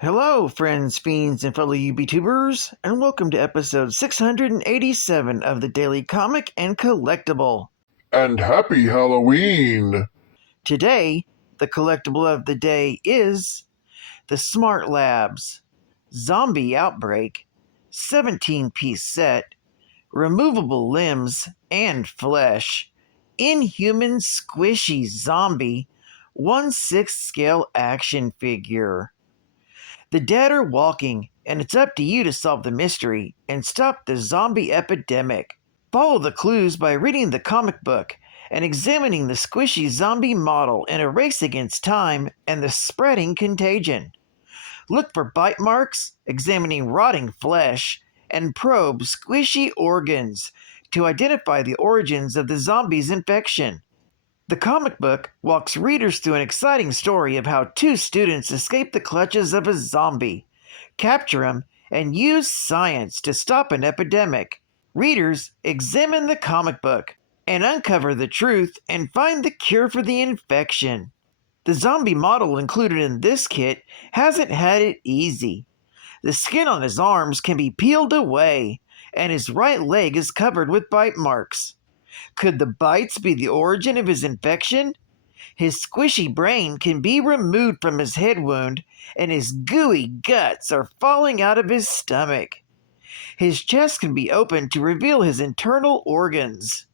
Hello, friends, fiends, and fellow UBTubers, and welcome to episode 687 of the Daily Comic and Collectible. And happy Halloween! Today, the collectible of the day is the Smart Labs Zombie Outbreak 17-piece set, removable limbs and flesh, Inhuman Squishy Zombie 1/6 scale action figure. The dead are walking, and it's up to you to solve the mystery and stop the zombie epidemic. Follow the clues by reading the comic book and examining the squishy zombie model in a race against time and the spreading contagion. Look for bite marks, examining rotting flesh, and probe squishy organs to identify the origins of the zombie's infection. The comic book walks readers through an exciting story of how two students escape the clutches of a zombie, capture him, and use science to stop an epidemic. Readers examine the comic book and uncover the truth and find the cure for the infection. The zombie model included in this kit hasn't had it easy. The skin on his arms can be peeled away, and his right leg is covered with bite marks. Could the bites be the origin of his infection? His squishy brain can be removed from his head wound, and his gooey guts are falling out of his stomach. His chest can be opened to reveal his internal organs.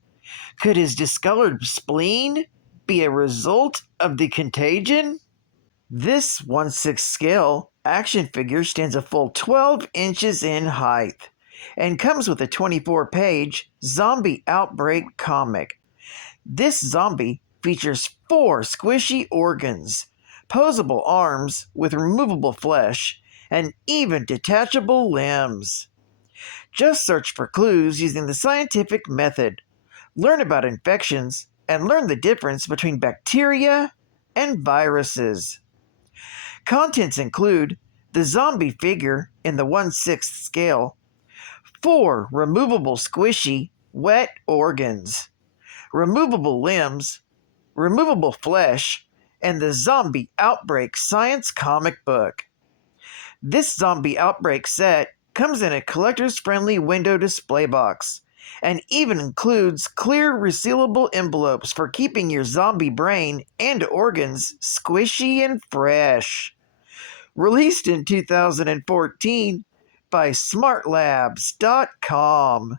Could his discolored spleen be a result of the contagion? This 1/6 scale action figure stands a full 12 inches in height and comes with a 24-page Zombie Outbreak comic. This zombie features 4 squishy organs, posable arms with removable flesh, and even detachable limbs. Just search for clues using the scientific method, learn about infections, and learn the difference between bacteria and viruses. Contents include the zombie figure in the 1/6 scale, 4 removable squishy, wet organs, removable limbs, removable flesh, and the Zombie Outbreak science comic book. This Zombie Outbreak set comes in a collector's-friendly window display box and even includes clear resealable envelopes for keeping your zombie brain and organs squishy and fresh. Released in 2014, by smartlabs.com.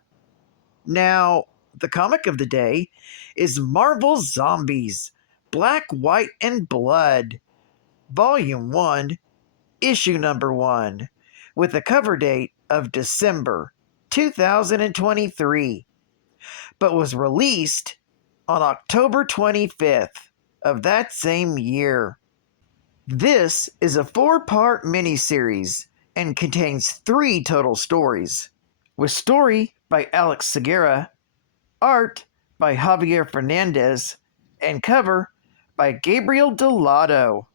Now, the comic of the day is Marvel Zombies, Black, White, and Blood, Volume 1, Issue Number 1, with a cover date of December 2023, but was released on October 25th of that same year. This is a 4-part miniseries and contains 3 total stories, with story by Alex Segura, art by Javier Fernandez, and cover by Gabriel Delato.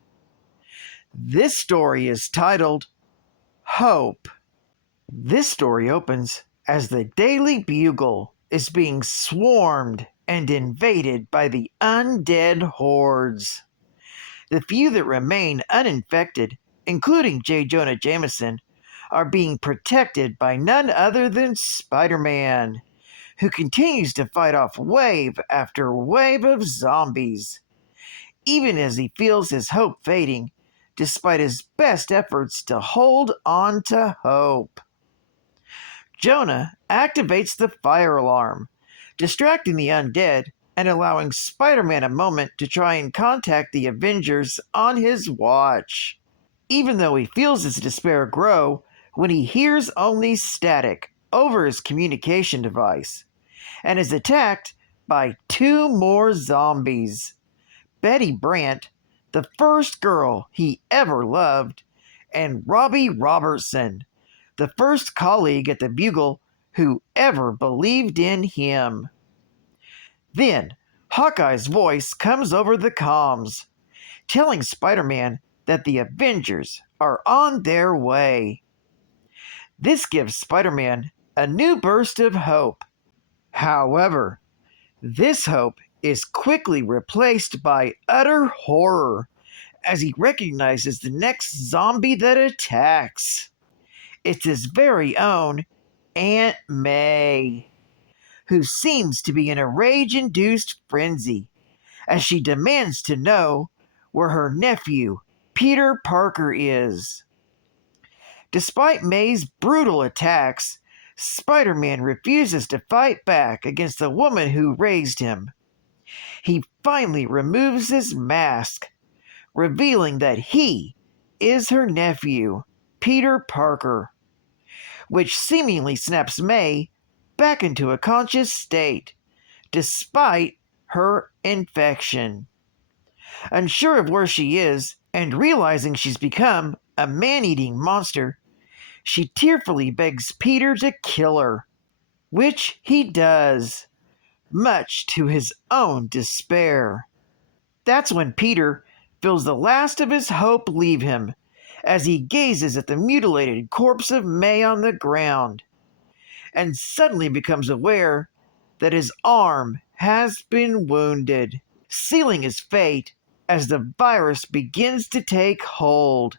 This story is titled Hope. This story opens as the Daily Bugle is being swarmed and invaded by the undead hordes. The few that remain uninfected, including J. Jonah Jameson, are being protected by none other than Spider-Man, who continues to fight off wave after wave of zombies, even as he feels his hope fading, despite his best efforts to hold on to hope. Jonah activates the fire alarm, distracting the undead and allowing Spider-Man a moment to try and contact the Avengers on his watch, even though he feels his despair grow when he hears only static over his communication device, and is attacked by 2 more zombies. Betty Brant, the first girl he ever loved, and Robbie Robertson, the first colleague at the Bugle who ever believed in him. Then, Hawkeye's voice comes over the comms, telling Spider-Man that the Avengers are on their way. This gives Spider-Man a new burst of hope. However, this hope is quickly replaced by utter horror as he recognizes the next zombie that attacks. It's his very own Aunt May, who seems to be in a rage-induced frenzy as she demands to know where her nephew, Peter Parker, is. Despite May's brutal attacks, Spider-Man refuses to fight back against the woman who raised him. He finally removes his mask, revealing that he is her nephew, Peter Parker, which seemingly snaps May back into a conscious state, despite her infection. Unsure of where she is, and realizing she's become a man-eating monster, she tearfully begs Peter to kill her, which he does, much to his own despair. That's when Peter feels the last of his hope leave him as he gazes at the mutilated corpse of May on the ground, and suddenly becomes aware that his arm has been wounded, sealing his fate as the virus begins to take hold.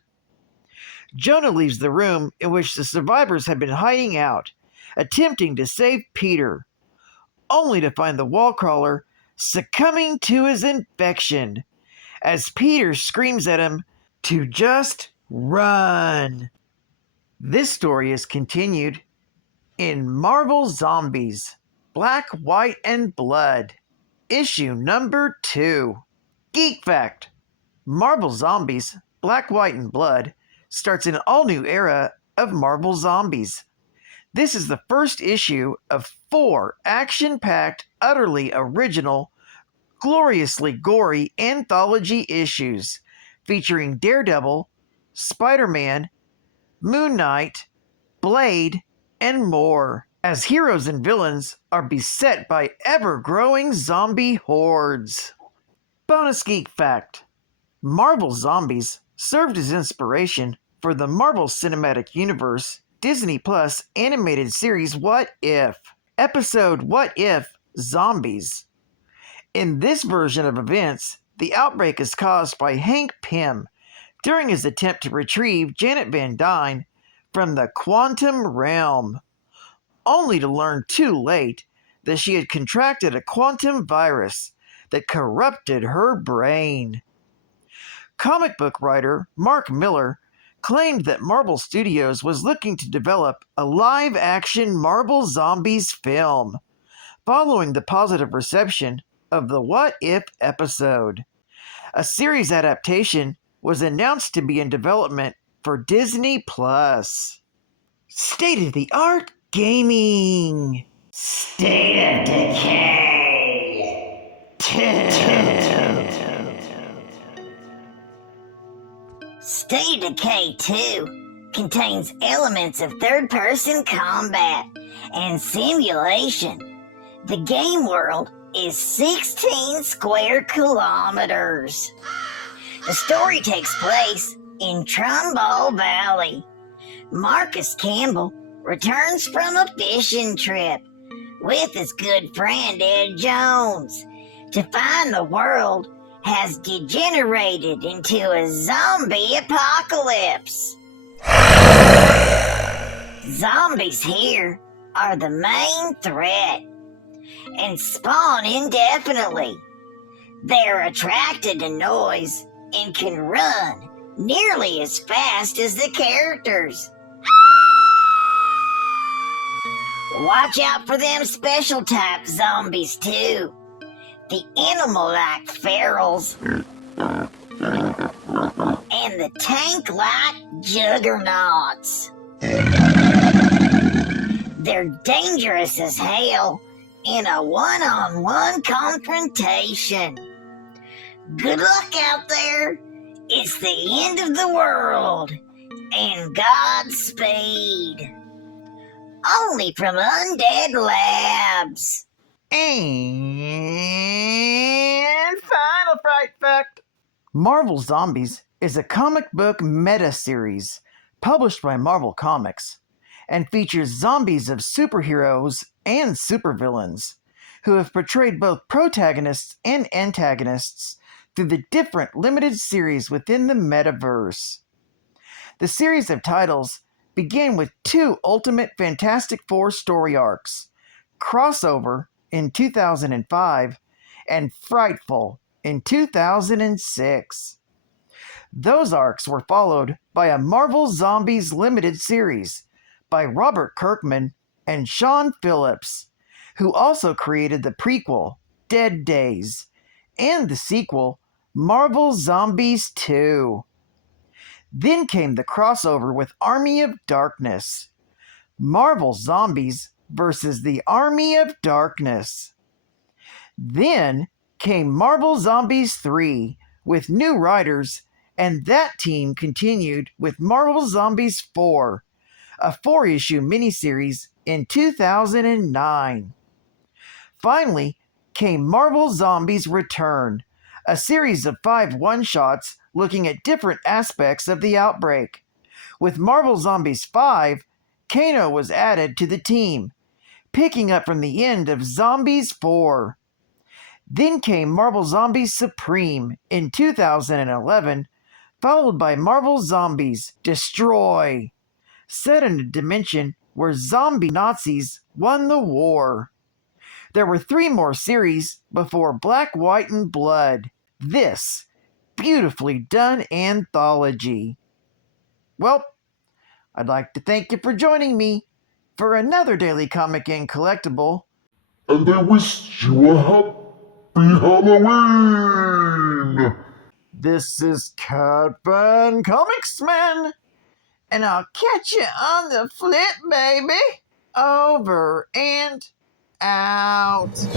Jonah leaves the room in which the survivors had been hiding out, attempting to save Peter, only to find the wall crawler succumbing to his infection as Peter screams at him to just run. This story is continued in Marvel Zombies, Black, White, and Blood, issue number 2. Geek Fact: Marvel Zombies, Black, White, and Blood starts an all-new era of Marvel Zombies. This is the first issue of 4 action-packed, utterly original, gloriously gory anthology issues featuring Daredevil, Spider-Man, Moon Knight, Blade, and more, as heroes and villains are beset by ever-growing zombie hordes. Bonus Geek Fact: Marvel Zombies served as inspiration for the Marvel Cinematic Universe Disney Plus animated series What If? Episode What If Zombies. In this version of events, the outbreak is caused by Hank Pym during his attempt to retrieve Janet Van Dyne from the quantum realm, only to learn too late that she had contracted a quantum virus that corrupted her brain. Comic book writer Mark Miller claimed that Marvel Studios was looking to develop a live-action Marvel Zombies film, following the positive reception of the What If episode. A series adaptation was announced to be in development for Disney Plus. State-of-the-art gaming. State of Decay 2. State of Decay 2 contains elements of third-person combat and simulation. The game world is 16 square kilometers. The story takes place in Trumbull Valley. Marcus Campbell returns from a fishing trip with his good friend Ed Jones to find the world has degenerated into a zombie apocalypse. Zombies here are the main threat and spawn indefinitely. They're attracted to noise and can run nearly as fast as the characters. Watch out for them special type zombies too. The animal-like ferals and the tank-like juggernauts. They're dangerous as hell in a one-on-one confrontation. Good luck out there. It's the end of the world. And Godspeed. Only from Undead Labs. And final fright fact: Marvel Zombies is a comic book meta-series published by Marvel Comics and features zombies of superheroes and supervillains who have portrayed both protagonists and antagonists through the different limited series within the metaverse. The series of titles began with 2 Ultimate Fantastic Four story arcs, Crossover in 2005 and Frightful in 2006. Those arcs were followed by a Marvel Zombies limited series by Robert Kirkman and Sean Phillips, who also created the prequel, Dead Days, and the sequel, Marvel Zombies 2. Then came the crossover with Army of Darkness, Marvel Zombies versus the Army of Darkness. Then came Marvel Zombies 3 with new writers, and that team continued with Marvel Zombies 4, a 4-issue miniseries in 2009. Finally came Marvel Zombies Return, a series of 5 one-shots looking at different aspects of the outbreak. With Marvel Zombies 5, Kano was added to the team, picking up from the end of Zombies 4. Then came Marvel Zombies Supreme in 2011, followed by Marvel Zombies Destroy, set in a dimension where zombie Nazis won the war. There were 3 more series before Black, White, and Blood, this beautifully done anthology. Well, I'd like to thank you for joining me for another Daily Comic and Collectible. And I wish you a happy Halloween! This is Catfan Comics Man, and I'll catch you on the flip, baby. Over and out.